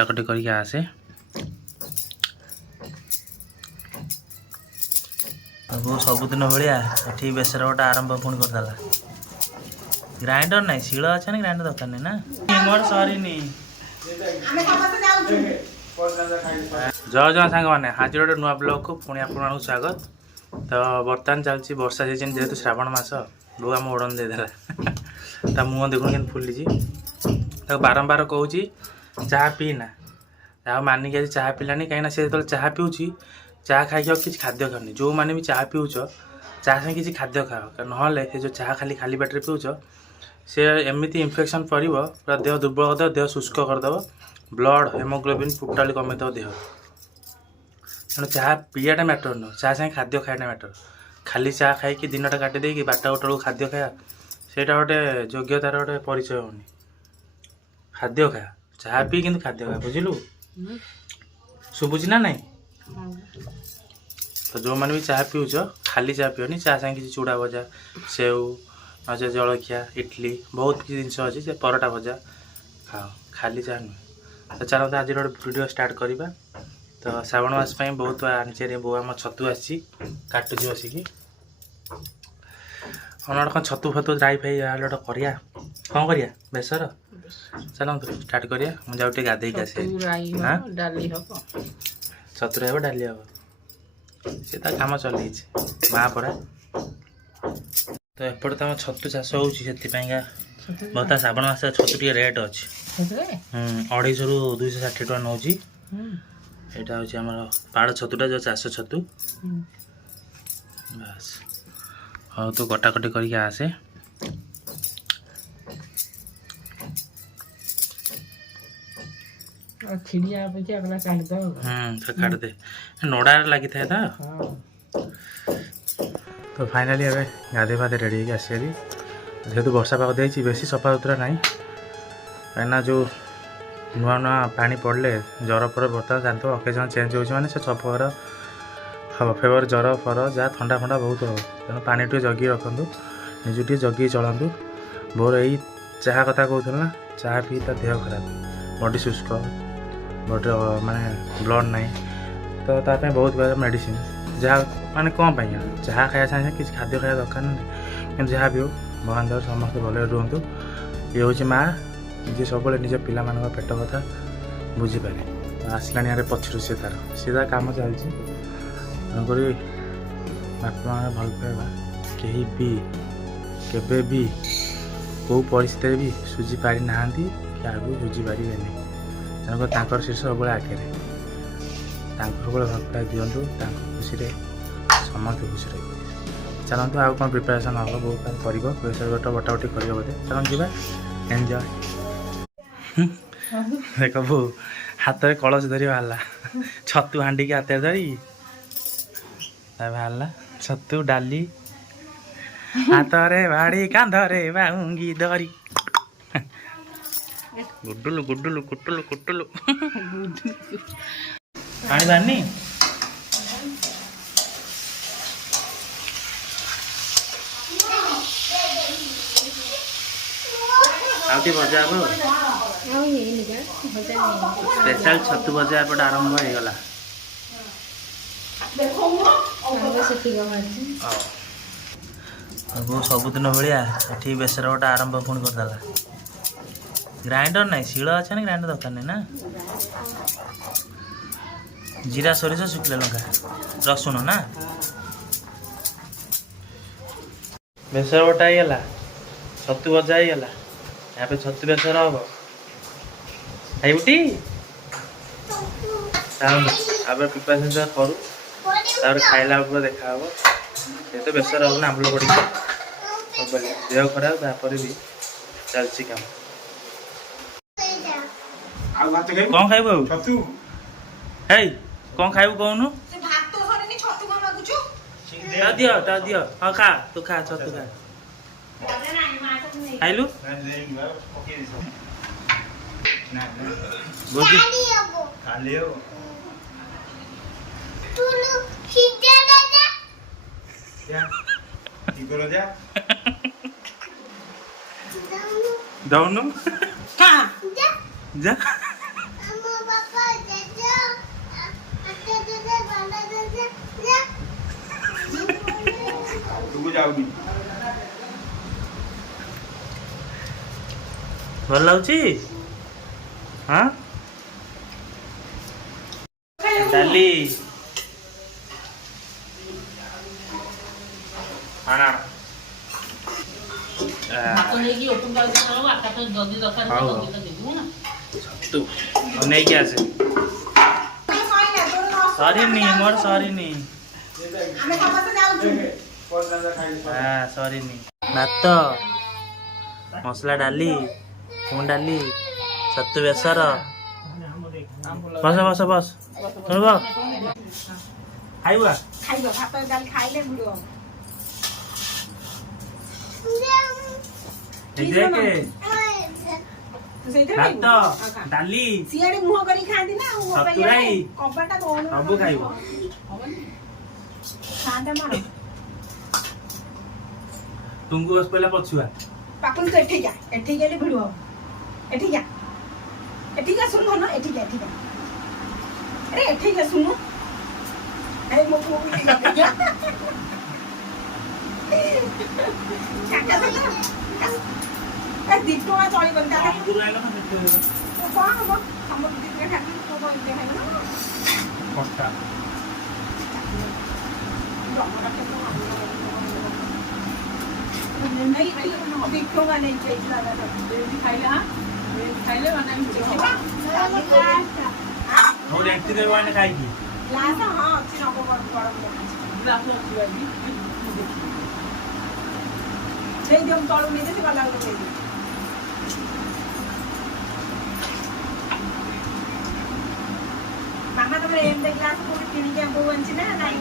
कटाकटी करके आसे वो सबुदिन भाया ये बेसर गोटे आरंभ पुणी करदेला ग्राइंडर ना शिल अच्छे ग्राइंडर दरकार नहीं ना मोर सरीनी जय जय सांग मैंने हाजिर गोटे नुआ ब्लॉग को पुणी आपको स्वागत। तो बर्तमान चलती वर्षा सीजन जेहेतु श्रावण मास बो आम ओढ़न देदेला मुँह देखुन के फुली बारंबार कहूँ चाह पीना चाह मानिक आज चाह पीलानी कहीं से जो चाह पीऊँ चाह खाई किसी खाद्य खाऊनी जो मैंने भी चाह पीऊच चाह से किसी खाद्य खाओ ना जो चाह खाली खाली पेटे पीऊच से एमती इन्फेक्शन पड़ पूरा देह दुर्बल करदेव देह शुष्क करदेव ब्लड हेमोग्लोबिन टोटाली कमेदेव देह तेणु चाह पीवाटा मैटर नुह चाह सागे खाद्य खाया मैटर खाली चाह खाई दिनटा काटिदे कि 12टा 1टा खाद्य खाया सेटा गोटे योग्यतार गोटे परिचय होनी खाद्य खा चाह पी कि खाद्य खा बुझिलु शुभुची ना नहीं। तो जो मैंने भी चाह पीऊच खाली चाह पियोनी चाह सागे किसी चूड़ा भजा सेव नचे जलखिया इडली बहुत किसी जिन अच्छी से परोटा भजा खाओ खाली चाह नुह। तो चलते आज गोटे वीडियो स्टार्ट करवा। तो श्रावण मास बहुत आनी बो आम छतु आसी काटुची बसिकी हम कौन छतु फतु ड्राई फ्राई गोटे करिया कौन करिया बेसर चलते स्टार्ट करिया मुझे जाऊँ गाधे आसे छतुर हे डाली हम सी कम चल माँ पड़ा। तो एपटे तो छतु चाष होगा बहुत श्रावण मास छतु टे रेट अच्छी 250 ରୁ 260 टका नौ यहाँ हूँ आम पाड़ छतुटा जो चाष छतु बस हाँ तू कटाकटी करके आसे काट दे नड़ा लगी था तो फाइनाली अबे गाधे फाधे रेडी होगी आसी जेहेतु वर्षा पाग दे बेसी सफा सुतरा ना कहीं जो नुआ नुआ पानी पड़े जर फर बर्तमान जानते हो अकेजन चेंज हो माने से सफर हम फेवर जर फर जहाँ ठंडा फंडा बहुत हम तेणु पानी टे जगी रखु निज टे जगी चलतु मोर यही चाह कथा कहूँ ना चाह पी तो देह खराब बॉडी शुष्क बॉडी माने ब्लड नहीं तो ताप बहुत प्रकार मेडिसिन जहाँ माने कौन पाई चाह खाया सागे किसी खाद्य खाया दरकार नहीं कि जहाँ भी हो भगवान दर समस्त भले रुहतु ये हूँ माँ जी सब निज पिला मान पेट कथा बुझीपारे आसला यार पछरू सी तार कम चलती तेणुक बापा माँ भल पाइबा कहीं भी केबे भी कौ परिस्थिति भी सुझी पारि ना कि आगू बुझी पारे तेणुक शीर्ष सब आगे सब भल पाए दिंतु खुशी समस्त खुशी रही चलते आउ कौन प्रिपेरेसन हम बहुत कर प्रेसर गोटे बटाबटी कर बोधे चलते जावा एंजॉय। देख बो हाथ में कलश धरी बाहर छतु हाँडी की हाथ धरी बाहर छतु डाली हाथ रे बाड़ी कांधरे बांगी धरी गुडुलु गुडुलु कुटुलु कुटुलु पानी बाहरनी आउती भजा हम स्पेशल छतु भजा एपटे आरंभ हो गला वो सबुदिन भाया ये बेसर गोटे आरंभ पुणी करदेला ग्राइंडर ना शिल अच्छे ग्राइंडर दरकार नहीं ना जीरा सोरिष शुखला लंका रसुण ना बेसर गोटा होगा छतु भजा होगा यहाँ पे छतु बेसर हम खाइबुटी प्रिपेरेसन जो करूँ खाइला देखा हे तो बेसर हम आंबल पड़ी सब देह खराब तापर भी चलती कम कौन खाइबू है कौन खाइबू कहूनु दियो हाँ खा तू खा छतु खा खाइलु दौनु जा ମୁଁ ଯାଉନି। ଭଲ ଲାଗୁଛି? ହଁ ଡାଲି ଆଣ ଛତୁ ନେଇକି ଆସେ। ସରିନି ମୋର ସରିନି। ସରିନି। ଭାତ ମସଲା ଡାଲି ମୁଗ ଡାଲି ଛତୁ ବେସର। ବସ ବସ ବସ ଶୁଣିବ ଖାଇବା ଭାତ ଡାଲି ଖାଇଲେ ଭିଡ଼ିବ। ଭାତ ଡାଲି ସିଆଡେ ମୁହଁ କରି ଖାଆନ୍ତି ନା ଛତୁରାଇ କବାଟା ସବୁ ଖାଇବ। ଖାଆନ୍ତା ମାର ତୁଙ୍ଗୁ ବସ ପଇଲା ପଛୁଆ। ପାପୁନ ତୁ ଏଠି ଗଲେ ଭିଡ଼ିବ। ଏଠି ଯା ଶୁଣୁ ନା ଏଠି ଯା ଆରେ ଏଠି ଯା ଶୁଣୁ। ଆରେ ମୋ ପୁଅ ଦି ଟଙ୍କା ଚଳିବନି ଦାଦା କଣ ହବ ଆମର ଦିଦିରେ ଖାଲି କଟା ଦି ଟଙ୍କା ନେଇକି ଯାଇଥିଲା ଖାଇଲେ ମାନେ ମୁଁ ରେଣ୍ଟି ଦେବ ମାନେ ଖାଇକି ଗ୍ଲାସ ହଁ ଅଛି ନବ ଗ୍ଲାସ ଅଛି ସେଇ ଦିନ ତଳୁ ନେଇକି ସେ ଗଲା ଗୋଟେ ନେଇକି ମାମା ତମର ଏମିତି ଗ୍ଲାସ କୋଉଠି କିଣିକି ବୋଉ ଆଣିଛି ନା ନାଇଁ?